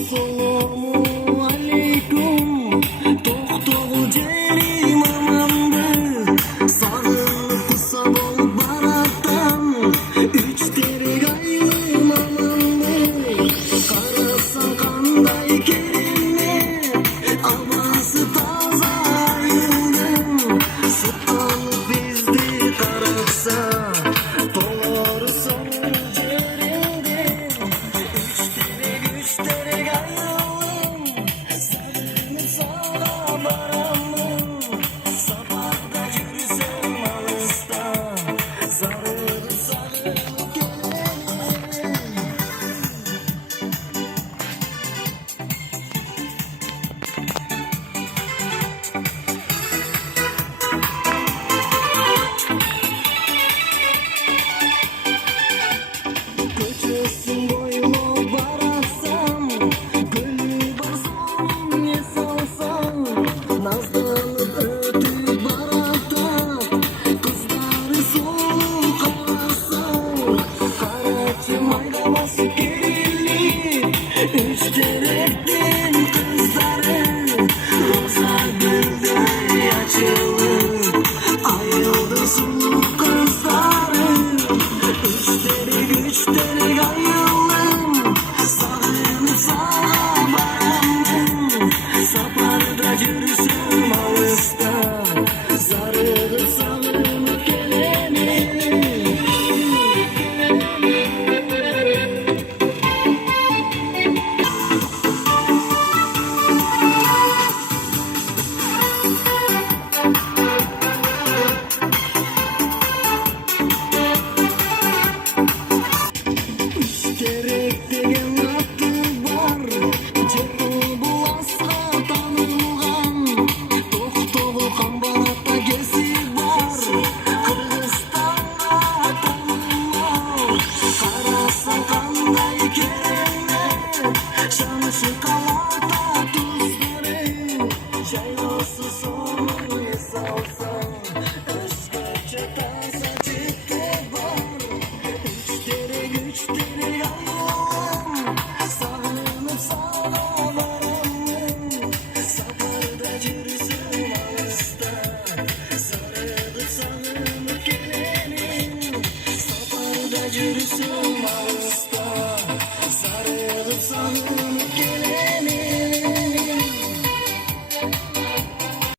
Assalomu alaykum, to'xtov jerim amandı, sarılıp kısa bol barattan, üç terik aylım amandı, karasan kanday kerimli, havası taza ayrıldım, sıkılıp bizdi taraksa, doğru son jerimdim, üç terik aylım, sarılıp sana baramın, saparda yürüsem alışta, sarılıp sarılıp gelelim. Köçesin boylu baratsam, gülü basam ne salsam, nazlanıp ötüp baratam, kızları soğuk kalasam, karaçı mayda basıp gelir, üç terekten kızları, roza gülde açılır, ayıldı sulu kızları, üç terik ayrıldım, sarılıp sana baramın, saparda yürüsem alışta, sarılıp sarılıp gelelim. Gerek degen atı var, Cebul bulasqa tanılgan, To'xtov Qambaratda gesi var, Qirg'izistonga tanilgan, qarasan qanday kerak, Shamsi qalata tuzlari, Jaylosi so'ni esolsam, O'zgacha tarzda jiddiy bor, üç terik